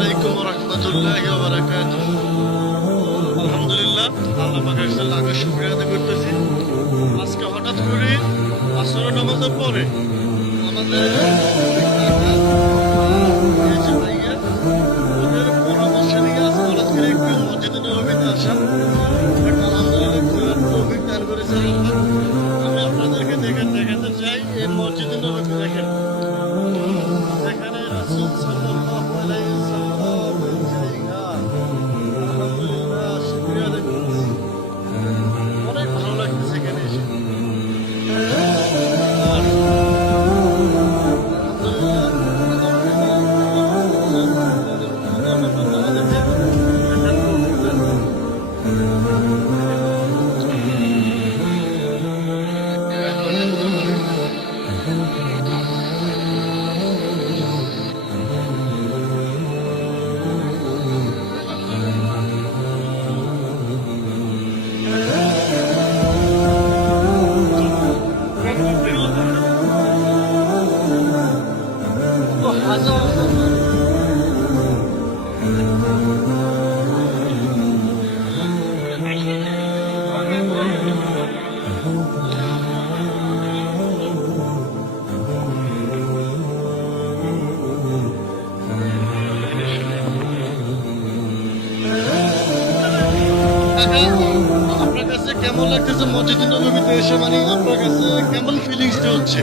আলাইকুম রহমতুল্লাহ বারাকাত আলহামদুলিল্লাহ, আল্লাহ পাকের আগে শুকরিয়া আদায় করতেছি। আজকে হঠাৎ করে আসর নামাজের পরে আমাদের কাকা, আপনার কাছে কেমন লাগতেছে? মসজিদ নবীতে মানে আপনার কাছে কেমন হচ্ছে?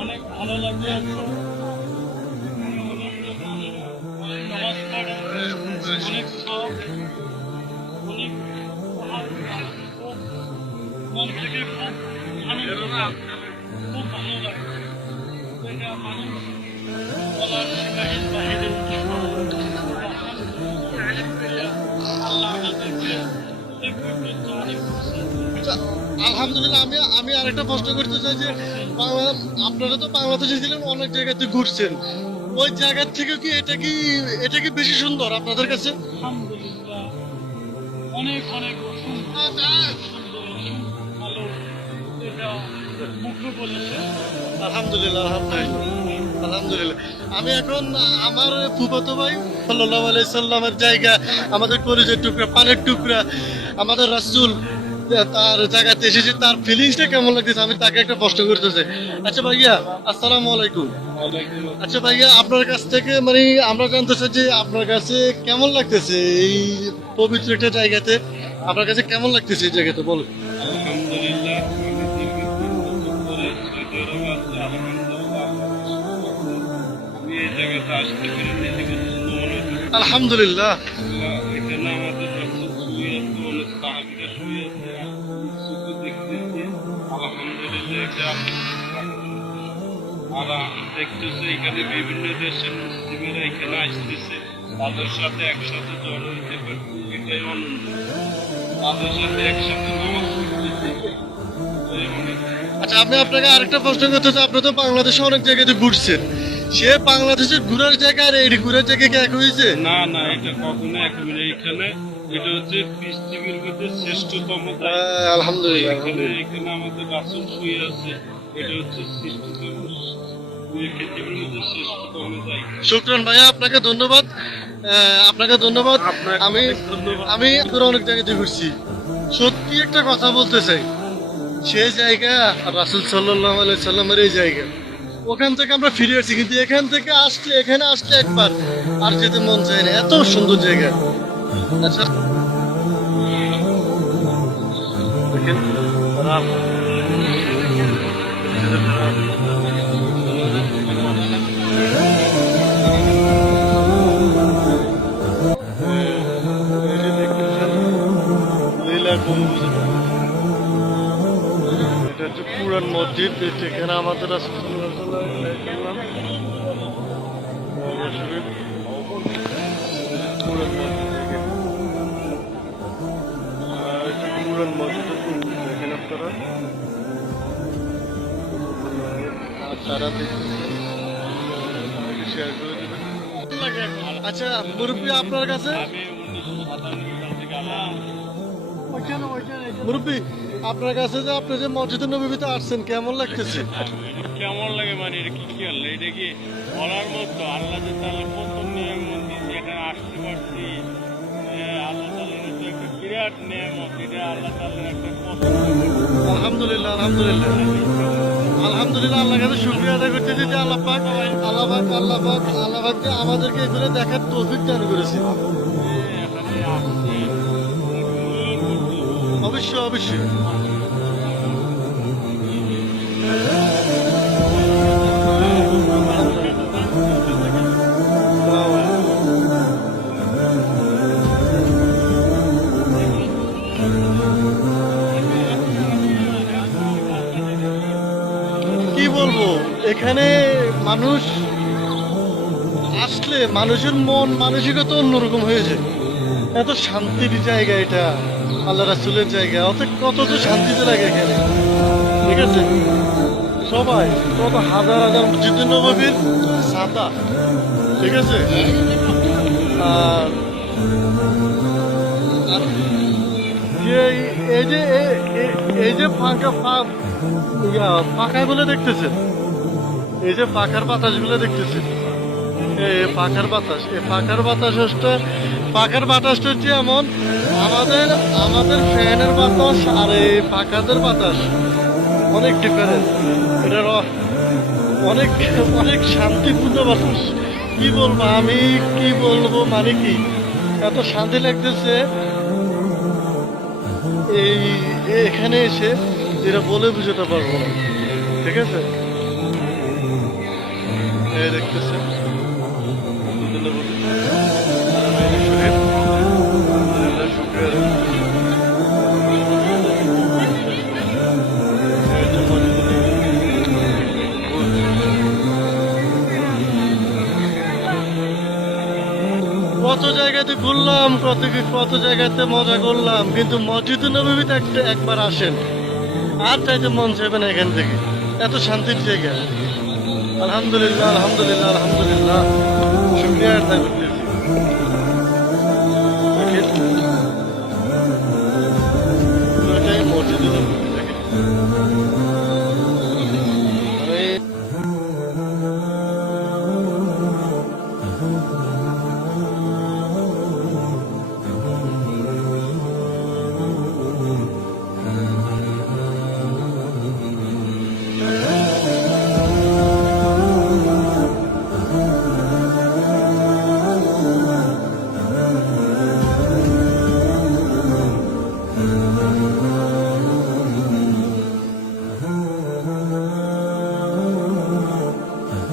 অনেক ভালো লাগছে খুব থেকে ভালো লাগে। আচ্ছা, আলহামদুলিল্লাহ আমি আমি আরেকটা প্রশ্ন করতে চাই যে বাংলা আপনারা তো বাংলাদেশে ছিলেন অনেক জায়গাতে ঘুরছেন। ওই জায়গার থেকে কি এটা কি এটা কি বেশি সুন্দর আপনাদের কাছে? অনেক অনেক আলহামদুলিল্লাহ আলহামদুলিল্লাহ। আমি এখন আমার ফুফাতো ভাই সাল্লাহ আলাই সাল্লামের জায়গা আমাদের কলেজের টুকরা পানের টুকরা আমাদের রাসুল তার জায়গাতে এসেছে তার ফিলিংসটা কেমন লাগতেছে আমি তাকে একটা প্রশ্ন করতেছে। আচ্ছা ভাইয়া আসসালামু আলাইকুম। আচ্ছা ভাইয়া আপনার কাছ থেকে মানে আমরা জানতে চাই যে আপনার কাছে কেমন লাগতেছে এই পবিত্র একটা জায়গাতে? আপনার কাছে কেমন লাগতেছে এই জায়গাতে বলুন। আলহামদুলিল্লাহ আলহামদুলিল্লাহ। দেখতেছি এখানে বিভিন্ন দেশের এখানে সাথে আচ্ছা আমি আপনাকে আরেকটা প্রশ্ন করতে আপনি তো বাংলাদেশে অনেক জায়গাতে ঘুরছেন। সে বাংলাদেশের ঘোরার জায়গা আর এই ঘোরার জায়গা কি এক হয়েছে? না না এটা কখনো এখানে এটা হচ্ছে পৃথিবীর মধ্যে শ্রেষ্ঠতম আলহামদুলিল্লাহ এখানে এখানে আমাদের রাসুল শুয়ে আছে। এটা হচ্ছে শ্রেষ্ঠতম শুক্রান ভাইয়া আপনাকে ধন্যবাদ। আপনাকে ধন্যবাদ। আমি। আমি পুরো অনেক জায়গাতে ঘুরছি। সত্যি একটা কথা বলতে চাই। সে জায়গা রাসুল সাল্লাহ সাল্লামের এই জায়গা। ওখান থেকে আমরা ফিরে এসেছি কিন্তু এখান থেকে আসলে, এখানে আসলে একবার আর যেতে মন চায় না। এত সুন্দর জায়গা। আচ্ছা। দেখেন পুরান মসজিদ এখানে আমাদের পুরান মসজিদ দেখেন। আপনারা তারা শেয়ার করে দেবেন আচ্ছা মুরব্বী আপনার কাছে মুরব্বী আপনার কাছে যে আপনি যে মসজিদের নবীতে আসছেন কেমন লাগতেছে? কেমন লাগে মানে এটা কি কি আল্লাহ এটা কি বলার মতো? আল্লাহ যে তাহলে প্রথম নিয়ামত দিয়েছে এখানে আসতে পারছি। আল্লাহ তাল্লাহ একটা বিরাট নিয়ামত এটা আল্লাহ তাল্লাহ একটা আলহামদুলিল্লাহ আলহামদুলিল্লাহ। আলহামদুলিল্লাহ আল্লাহ কাছে শুক্রিয়া আদায় করতেছি যে আল্লাহ পাক আল্লাহ পাক আল্লাহ পাক আল্লাহ আমাদেরকে এগুলো দেখার তৌফিক দান করেছে অবশ্যই অবশ্যই। কি বলব? এখানে মানুষ আসলে মানুষের মন, মানসিকতা অন্যরকম হয়েছে। এত শান্তির জায়গা এটা। আল্লাহ রাসুলের জায়গা অত কত তো শান্তিতে লাগে এখানে? ঠিক আছে? সবাই কত হাজার হাজার মসজিদ নবীর সাদা ঠিক আছে? আর এই যে এই যে ফাঁকা ফা- ইয়া, পাখাগুলো দেখতেছেন? এই যে পাখার বাতাসগুলো দেখতেছেন? পাখার বাতাস এই পাখার বাতাস হচ্ছে পাখার বাতাসটা হচ্ছে এমন, আমাদের আমাদের ফ্যানের বাতাস আর এই পাখাদের বাতাস। অনেক ডিফারেন্স এটা র- অনেক অনেক শান্তিপূর্ণ বাতাস। কি বলব আমি, কি বলব মানে কি? এত শান্তি লাগতেছে। এই, এখানে এসে যেটা বলে বুঝাতে পারব ঠিক আছে? দেখতেছে কত কত জায়গাতে মজা করলাম, কিন্তু মসজিদ নবীতে একটা একবার আসেন। আর চাইতে মন চাইবে না এখান থেকে। এত শান্তির জায়গা। আলহামদুলিল্লাহ আলহামদুলিল্লাহ আলহামদুলিল্লাহ। শুক্রিয়া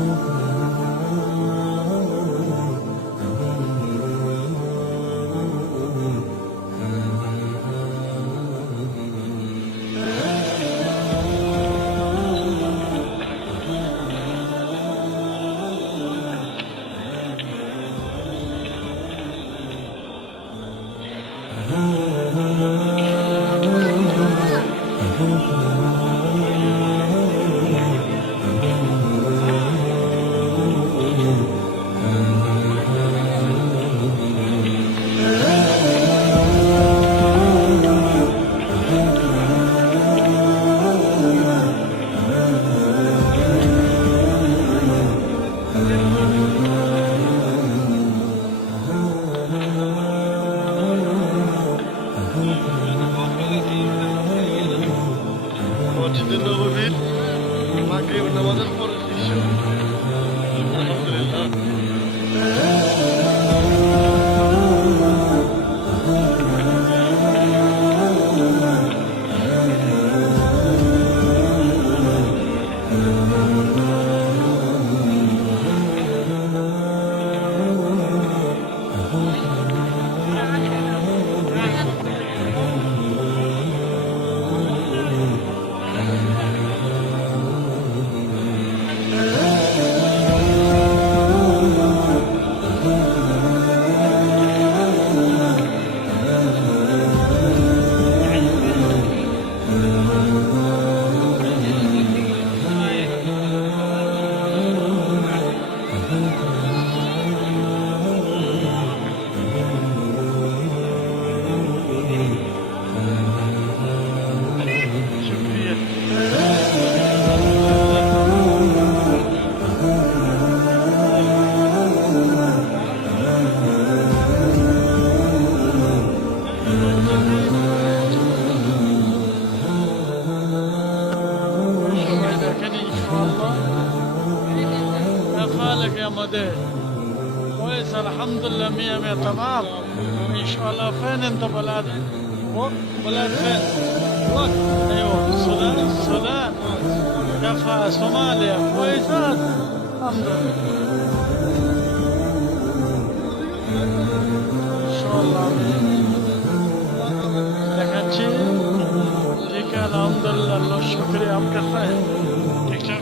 মসজিদুল Oh, كويس الحمد لله مية مية تمام ان شاء الله فين انت بلد هو بلد فين وك. ايوه السودان السودان كفى صوماليا كويسات الحمد لله ان شاء الله দেখাচ্ছি ঠিক আছে আলহামদুলিল্লাহ আল্লাহ শুক্রিয়া আপনার সাহেব ঠিকঠাক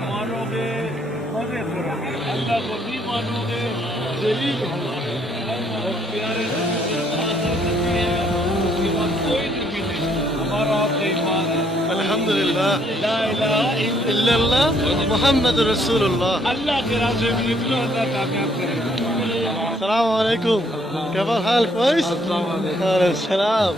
مانو گے اللہ کو مانو گے دلیل الحمد لله. لا اله إلا الله محمد رسول الله. کے راستے میں کامیاب کرے السلام علیکم كيف الحال كويس؟ السلام عليكم. السلام.